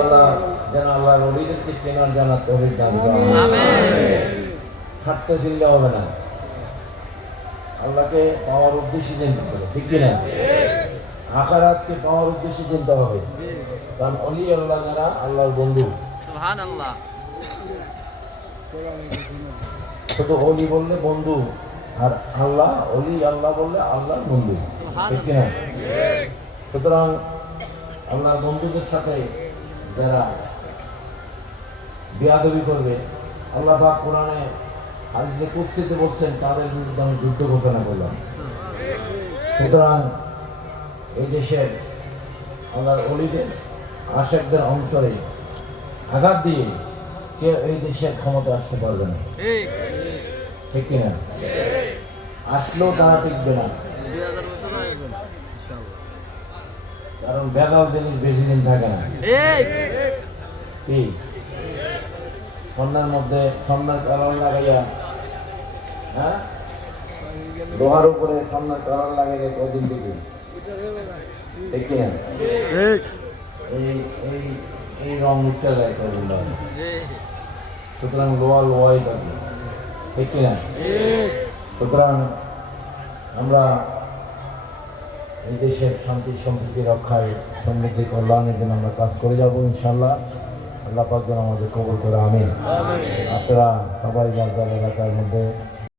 আল্লাহ যেন আল্লাহ নবীদেরকে চেনার জানার তৌফিক দান করেন। হাঁটতে চিনলে হবে না, আল্লাহকে পাওয়ার উদ্দেশ্যে চিনতে হবে, ঠিক কিনা? আখিরাতকে পাওয়ার উদ্দেশ্যে চিনতে হবে। কারণ অলি আল্লাহ যারা আল্লাহর বন্ধু, সুবহানাল্লাহ। শুধু অলি বললে বন্ধু, আর আল্লাহ অলি আল্লাহ বললে আল্লাহর বন্ধু, ঠিক কিনা? সুতরাং আল্লাহর বন্ধুদের সাথে যারা বেয়াদবি করবে, আল্লাহ পাক কোরআনে হাদিসে কুদসিতে বলছেন তাদের বিরুদ্ধে আমি যুদ্ধ ঘোষণা করলাম। সুতরাং এই দেশের আল্লাহর অলিদের আশিকদের অন্তরে আঘাত দিয়ে কেউ এই দেশের ক্ষমতা আসতে পারবে না, ঠিক কিনা? আসলেও তারা টিকবে না, কারণ বেদাল জিনিস বেশি দিন থাকে না। কি সন্ন্যার মধ্যে সন্ন্যার কারণ লাগাইয়া, হ্যাঁ, লোহার উপরে সন্ন্যার কারণ লাগাইলে কদিন থেকে, ঠিক কিনা? এই রং উঠতে যায় কদিন। সুতরাং লোহা লোহাই থাকবে, ঠিক কিনা? সুতরাং আমরা এই দেশের শান্তি সম্প্রীতি রক্ষায়, সমৃদ্ধি কল্যাণের জন্য আমরা কাজ করে যাবো ইনশাল্লাহ। আল্লাহ পাক যেন আমাদের কবুল করে। আমিন। আপনারা সবাই যার যার এলাকার মধ্যে